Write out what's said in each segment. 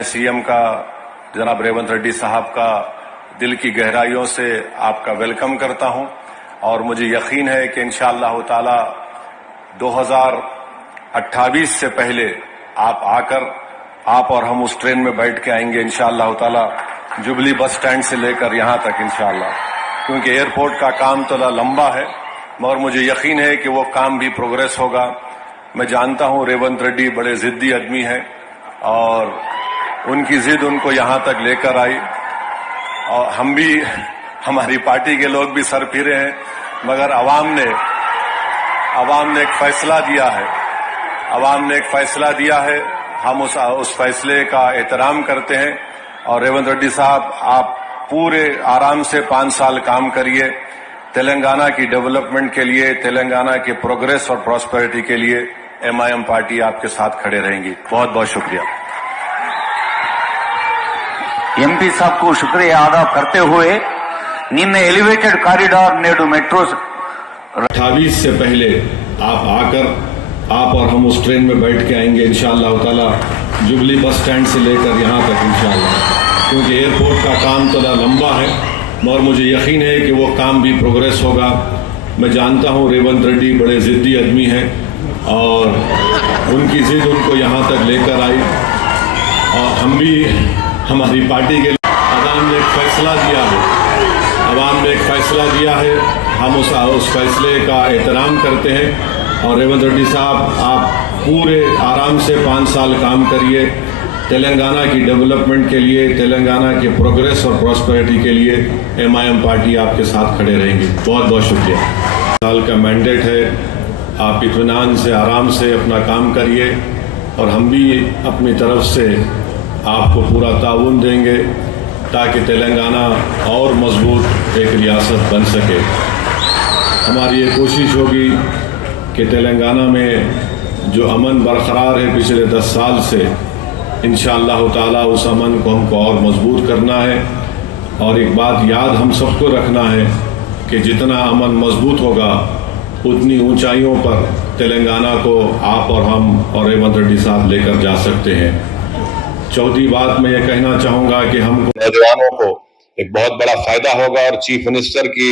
CM का जनाब रेवंत रेड्डी साहब का दिल की गहराइयों से आपका वेलकम करता हूं और मुझे यकीन है कि इंशाअल्लाह ताला 2028 से पहले आप आकर आप और हम उस ट्रेन में बैठ के आएंगे इंशाअल्लाह ताला जुबली बस स्टैंड से लेकर यहां तक इंशाअल्लाह, क्योंकि एयरपोर्ट का काम थोड़ा लंबा है मगर मुझे यकीन है कि वो काम भी प्रोग्रेस होगा। मैं जानता हूं रेवंत रेड्डी बड़े जिद्दी आदमी है और उनकी जिद उनको यहां तक लेकर आई और हम भी, हमारी पार्टी के लोग भी सर फिरे हैं मगर अवाम ने एक फैसला दिया है, अवाम ने एक फैसला दिया है, हम उस फैसले का एहतराम करते हैं। और रेवंत रेड्डी साहब आप पूरे आराम से 5 साल काम करिए, तेलंगाना की डेवलपमेंट के लिए, तेलंगाना के प्रोग्रेस और प्रॉस्पेरिटी के लिए एमआईएम पार्टी आपके साथ खड़े रहेंगी। बहुत बहुत शुक्रिया। ఎంపీ साहब को शुक्रिया अदा करते हुए निन्न एलिवेटेड कॉरिडोर नेडू मेट्रो 28 से पहले आप आकर आप और हम उस ट्रेन में बैठ के आएंगे इंशाअल्लाह ताला जुबली बस स्टैंड से लेकर यहां तक इंशाअल्लाह, क्योंकि एयरपोर्ट का काम थोड़ा लंबा है मगर मुझे यकीन है कि वो काम भी प्रोग्रेस होगा। मैं जानता हूं रेवंत रेड्डी बड़े जिद्दी आदमी हैं और उनकी जिद उनको यहां तक लेकर आई और हम भी, हमारी पार्टी के अवाम ने एक फैसला दिया है, अवाम ने एक फैसला दिया है, हम उस फैसले का एहतराम करते हैं। और रेवंत रेड्डी साहब आप पूरे आराम से 5 साल काम करिए, तेलंगाना की डेवलपमेंट के लिए, तेलंगाना के प्रोग्रेस और प्रॉस्पेरिटी के लिए एमआईएम पार्टी आपके साथ खड़े रहेंगी। बहुत बहुत शुक्रिया। साल का मैंडेट है, आप इत्मीनान से आराम से अपना काम करिए और हम भी अपनी तरफ से आपको पूरा ताउन देंगे ताकि तेलंगाना और मजबूत एक रियासत बन सके। हमारी ये कोशिश होगी कि तेलंगाना में जो अमन बरकरार है पिछले 10 साल से, इंशाअल्लाह ताला उस अमन को हमको और मजबूत करना है। और एक बात याद हम सबको रखना है कि जितना अमन मजबूत होगा उतनी ऊंचाइयों पर तेलंगाना को आप और हम और रेवंत रेड्डी साहब लेकर जा सकते हैं। चौथी बात मैं ये कहना चाहूंगा कि हमको नौजवानों को एक बहुत बड़ा फायदा होगा और चीफ मिनिस्टर की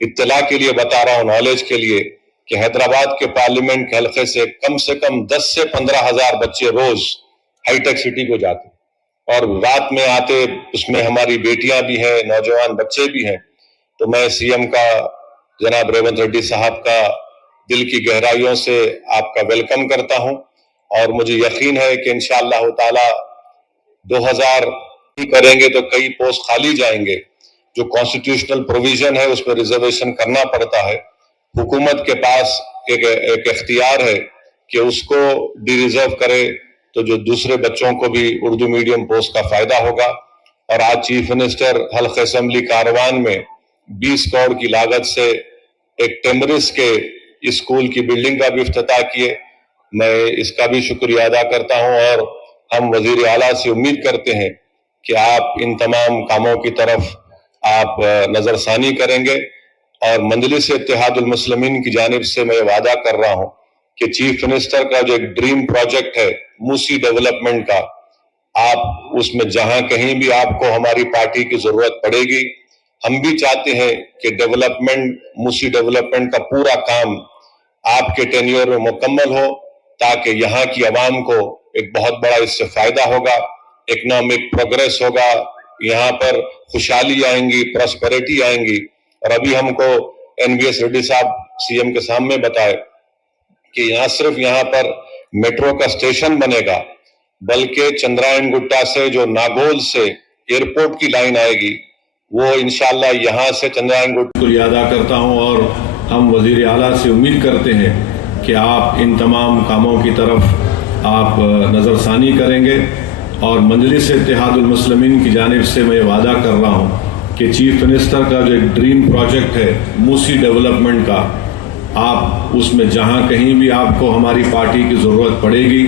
इत्तला के लिए बता रहा हूं, नॉलेज के लिए, कि हैदराबाद के पार्लियामेंट के हल्के से कम 10 से 15 हजार बच्चे रोज हाईटेक सिटी को जाते और रात में आते, उसमें हमारी बेटियां भी हैं, नौजवान बच्चे भी हैं। तो मैं सीएम का जनाब रेवंत रेड्डी साहब का दिल की गहराइयों से आपका वेलकम करता हूं और मुझे यकीन है कि इंशाअल्लाह ताला 2000 करेंगे तो कई पोस्ट खाली जाएंगे। जो कॉन्स्टिट्यूशनल प्रोविजन है उस पर रिजर्वेशन करना पड़ता है। हुकूमत के पास एक इख्तियार है कि उसको डिरिजर्व करे तो जो दूसरे बच्चों को भी उर्दू मीडियम पोस्ट का फायदा होगा। और आज चीफ मिनिस्टर हल्के असेंबली कारवान में 20 करोड़ की लागत से एक टेमरिस के स्कूल की बिल्डिंग का भी इफ्तिताह किए। मैं इसका भी शुक्रिया अदा करता हूं और हम वजीर आला से उम्मीद करते हैं कि आप इन तमाम कामों की तरफ आप नजरसानी करेंगे। और मंजलिस इत्तेहादुल मुस्लिमीन की जानिब से मैं वादा कर रहा हूं कि चीफ मिनिस्टर का जो एक ड्रीम प्रोजेक्ट है मूसी डेवलपमेंट का, आप उसमें जहां कहीं भी आपको हमारी पार्टी की जरूरत पड़ेगी, हम भी चाहते हैं कि डेवलपमेंट, मूसी डेवलपमेंट का पूरा काम आपके टेन्योर में मुकम्मल हो ताकि यहाँ की आवाम को एक बहुत बड़ा इससे फायदा होगा, इकोनॉमिक प्रोग्रेस होगा, यहाँ पर खुशहाली आएंगी, प्रॉस्पेरिटी आएंगी। और अभी हमको एनवीएस रेड्डी साहब सीएम के सामने बताए कि यहाँ सिर्फ यहाँ पर मेट्रो का स्टेशन बनेगा, बल्कि चंद्रायन गुट्टा से जो नागोल से एयरपोर्ट की लाइन आएगी वो इंशाअल्लाह यहाँ से चंद्रायन गुट्टा को याद करता हूँ। और हम वजीर आला से उम्मीद करते हैं कि आप इन तमाम कामों की तरफ आप नजरसानी करेंगे। और मजलिस इत्तेहादुल मुस्लिमीन की जानिब से मैं वादा कर रहा हूँ कि चीफ मिनिस्टर का जो एक ड्रीम प्रोजेक्ट है मूसी डेवलपमेंट का, आप उसमें जहाँ कहीं भी आपको हमारी पार्टी की ज़रूरत पड़ेगी,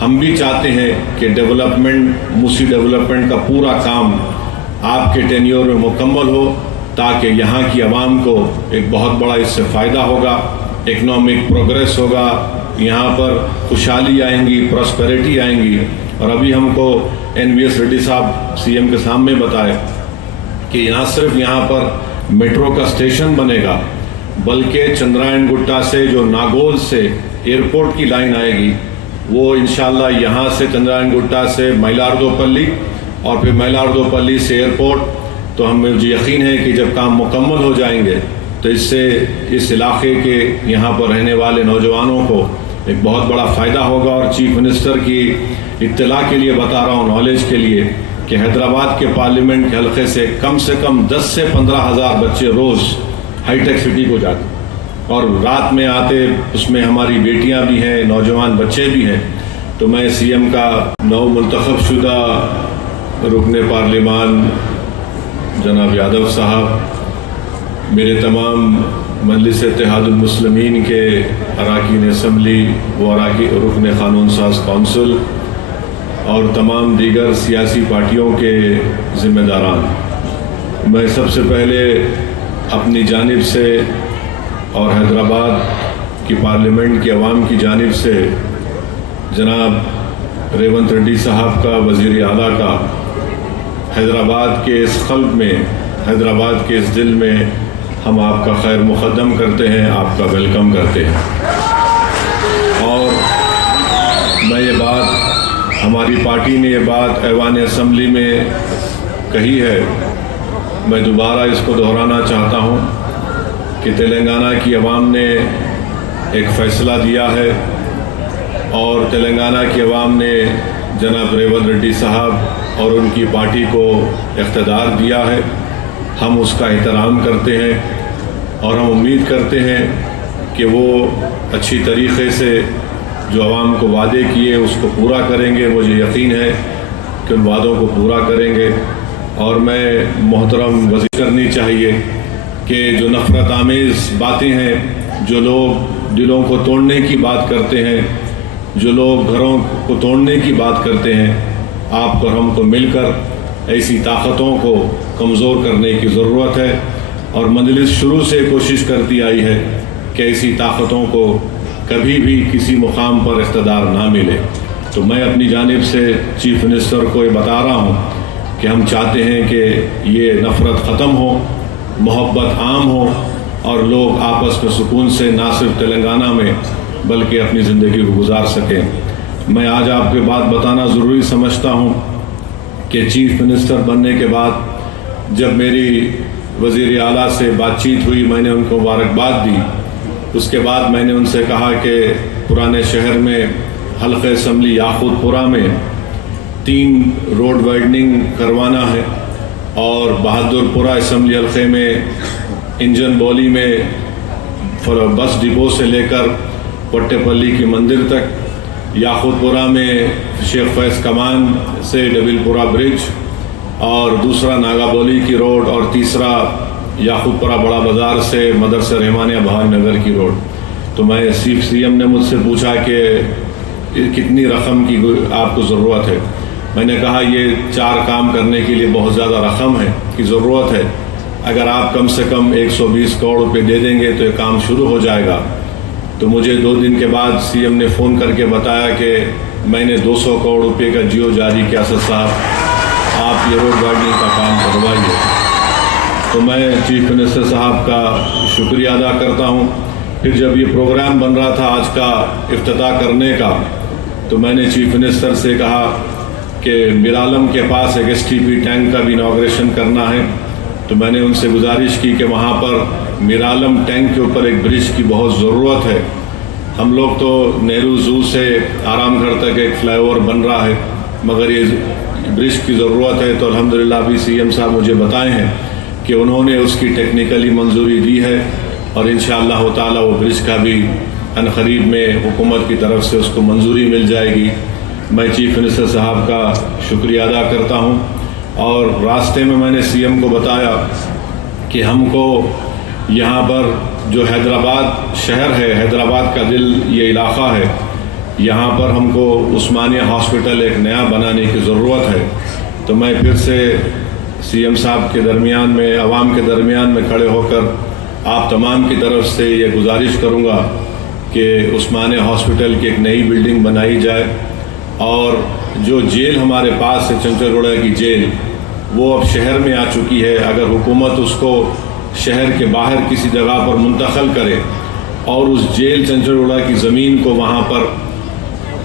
हम भी चाहते हैं कि डेवलपमेंट, मूसी डेवलपमेंट का पूरा काम आपके टेन्योर में मुकम्मल हो ताकि यहाँ की आवाम को एक बहुत बड़ा इससे फ़ायदा होगा, इकोनॉमिक प्रोग्रेस होगा, यहाँ पर खुशहाली आएंगी, प्रॉस्पेरिटी आएंगी। और अभी हमको NVS रेड्डी साहब CM के सामने बताए कि यहाँ सिर्फ यहाँ पर मेट्रो का स्टेशन बनेगा, बल्कि चंद्रायन गुट्टा से जो नागोल से एयरपोर्ट की लाइन आएगी वो इंशाल्लाह यहाँ से चंद्रायन गुट्टा से मैलार्दोपल्ली और फिर मैलार्दोपल्ली से एयरपोर्ट, तो मुझे यकीन है कि जब काम मुकम्मल हो जाएंगे तो इससे इस इलाके के यहाँ पर रहने वाले नौजवानों को एक बहुत बड़ा फ़ायदा होगा। और चीफ मिनिस्टर की इत्तला के लिए बता रहा हूँ, नॉलेज के लिए, कि हैदराबाद के पार्लियामेंट के हलके से कम 10 से 15 हज़ार बच्चे रोज़ हाईटेक सिटी को जाते और रात में आते, उसमें हमारी बेटियां भी हैं, नौजवान बच्चे भी हैं। तो मैं CM का नौ मुंतखब शुदा रुकने पार्लिमान जनाब यादव साहब, मेरे तमाम मजलिस इत्तेहादुल मुस्लिमीन के अराकीन असम्बली व रुकन क़ानून साज कौंसिल और तमाम दीगर सियासी पार्टियों के ज़िम्मेदारान, मैं सबसे पहले अपनी जानिब से और हैदराबाद की पार्लियामेंट की अवाम की जानिब से जनाब रेवंत रेड्डी साहब का, वज़ीर आला का, हैदराबाद के इस क़ल्ब में, हैदराबाद के इस दिल में हम आपका खैर मुक़द्दम करते हैं, आपका वेलकम करते हैं। और मैं ये बात, हमारी पार्टी ने ये बात ऐवान असम्बली में कही है, मैं दोबारा इसको दोहराना चाहता हूँ कि तेलंगाना की अवाम ने एक फ़ैसला दिया है और तेलंगाना की अवाम ने जनाब रेवंत रेड्डी साहब और उनकी पार्टी को इख्तियार दिया है। हम उसका एहतराम करते हैं और हम उम्मीद करते हैं कि वो अच्छी तरीक़े से जो अवाम को वादे किए उसको पूरा करेंगे। मुझे यकीन है कि उन वादों को पूरा करेंगे। और मैं मोहतरम वज़ीर करनी चाहिए कि जो नफ़रत आमेज़ बातें हैं, जो लोग दिलों को तोड़ने की बात करते हैं, जो लोग घरों को तोड़ने की बात करते हैं, आपको और हमको मिलकर ऐसी ताकतों को कमज़ोर करने की ज़रूरत है। और मजलिस शुरू से कोशिश करती आई है कि ऐसी ताकतों को कभी भी किसी मुकाम पर इख्तियार ना मिले। तो मैं अपनी जानिब से चीफ मिनिस्टर को ये बता रहा हूँ कि हम चाहते हैं कि ये नफ़रत ख़त्म हो, मोहब्बत आम हो और लोग आपस में सुकून से ना सिर्फ तेलंगाना में बल्कि अपनी ज़िंदगी को गुजार सकें। मैं आज आपके बात बताना ज़रूरी समझता हूँ कि चीफ मिनिस्टर बनने के बाद जब मेरी वज़ीर आला से बातचीत हुई, मैंने उनको मुबारकबाद दी। उसके बाद मैंने उनसे कहा कि पुराने शहर में हल्क़े असम्बली याकूतपुरा में 3 रोड वाइडनिंग करवाना है और बहादुरपुरा असम्बली हल्के में इंजन बौली में बस डिपो से लेकर पट्टेपल्ली की मंदिर तक, याकूतपुरा में शेख फैज़ कमान से डबिलपुरा ब्रिज और दूसरा नागाबोली की रोड और तीसरा याकूतपुरा बड़ा बाज़ार से मदरसा रहमानिया भाई नगर की रोड। तो मैं CM ने मुझसे पूछा कि कितनी रकम की आपको ज़रूरत है। मैंने कहा ये 4 काम करने के लिए बहुत ज़्यादा रकम है की ज़रूरत है। अगर आप कम से कम 120 करोड़ रुपये दे देंगे तो ये काम शुरू हो जाएगा। तो मुझे 2 दिन के बाद CM ने फ़ोन करके बताया कि मैंने 200 करोड़ रुपये का जियो जारी किया, सर साहब आप ये रोड वाइडनिंग का काम करवाइए। तो मैं चीफ मिनिस्टर साहब का शुक्रिया अदा करता हूँ। फिर जब ये प्रोग्राम बन रहा था आज का इफ्तिताह करने का, तो मैंने चीफ मिनिस्टर से कहा कि मीरालम के पास एक STP टैंक का भी इनॉग्रेशन करना है। तो मैंने उनसे गुजारिश की कि वहाँ पर मीरालम टैंक के ऊपर एक ब्रिज की बहुत ज़रूरत है। हम लोग तो नेहरू ज़ू से आरामगढ़ तक एक फ्लाईओवर बन रहा है, मगर ये ब्रिज की ज़रूरत है। तो अल्हम्दुलिल्लाह अभी CM साहब मुझे बताए हैं कि उन्होंने उसकी टेक्निकली मंजूरी दी है और इंशाअल्लाह ताला वो ब्रिज का भी अनकरीब में हुकूमत की तरफ से उसको मंजूरी मिल जाएगी। मैं चीफ मिनिस्टर साहब का शुक्रिया अदा करता हूँ। और रास्ते में मैंने CM को बताया कि हमको यहाँ पर जो हैदराबाद शहर है, हैदराबाद का दिल ये इलाक़ा है, यहाँ पर हमको उस्मानिया हॉस्पिटल एक नया बनाने की ज़रूरत है। तो मैं फिर से CM साहब के दरमियान में, अवाम के दरमियान में खड़े होकर आप तमाम की तरफ से ये गुजारिश करूँगा कि उस्मानिया हॉस्पिटल की एक नई बिल्डिंग बनाई जाए और جو جیل ہمارے پاس ہے چنچلگوڑا کی جیل وہ اب شہر میں آ چکی ہے. اگر حکومت اس کو شہر کے باہر کسی جگہ پر منتقل کرے اور اس جیل چنچلگوڑا کی زمین کو وہاں پر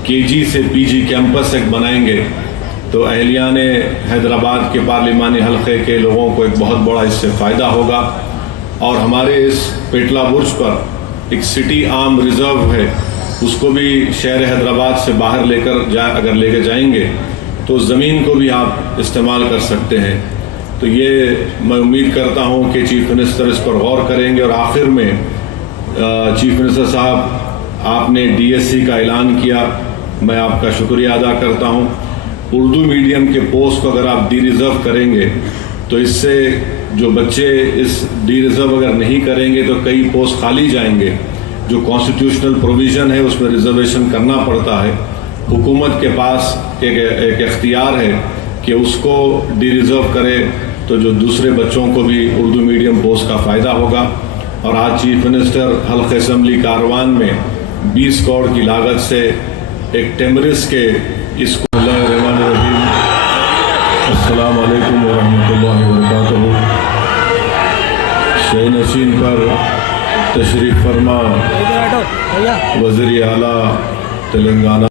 KG سے PG کیمپس ایک بنائیں گے تو اہلیان حیدرآباد کے پارلیمانی حلقے کے لوگوں کو ایک بہت بڑا اس سے فائدہ ہوگا. اور ہمارے اس پیٹلا برج پر ایک سٹی آرم ریزرو ہے, اس کو بھی شہر حیدرآباد سے باہر اگر لے کے جائیں گے تو زمین کو بھی آپ استعمال کر سکتے ہیں. تو یہ میں امید کرتا ہوں کہ چیف منسٹر اس پر غور کریں گے. اور آخر میں چیف منسٹر صاحب آپ نے DSC کا اعلان کیا, میں آپ کا شکریہ ادا کرتا ہوں. اردو میڈیم کے پوسٹ کو اگر آپ ڈی ریزرو کریں گے تو اس سے جو بچے اس ڈی ریزرو اگر نہیں کریں گے تو کئی پوسٹ خالی جائیں گے. جو کانسٹیٹیوشنل پروویژن ہے اس میں ریزرویشن کرنا پڑتا ہے. حکومت کے پاس ایک اختیار ہے کہ اس کو ڈی ریزرو کرے تو جو دوسرے بچوں کو بھی اردو میڈیم پوسٹ کا فائدہ ہوگا. اور آج چیف منسٹر حلقہ اسمبلی کاروان میں 20 کروڑ کی لاگت سے ایک ٹیمرس کے اسکول. اللہ الرحمن الرحیم. السلام علیکم ورحمۃ اللہ وبرکاتہ. شہ نشین پر تشریف فرما وزیر اعلیٰ تلنگانہ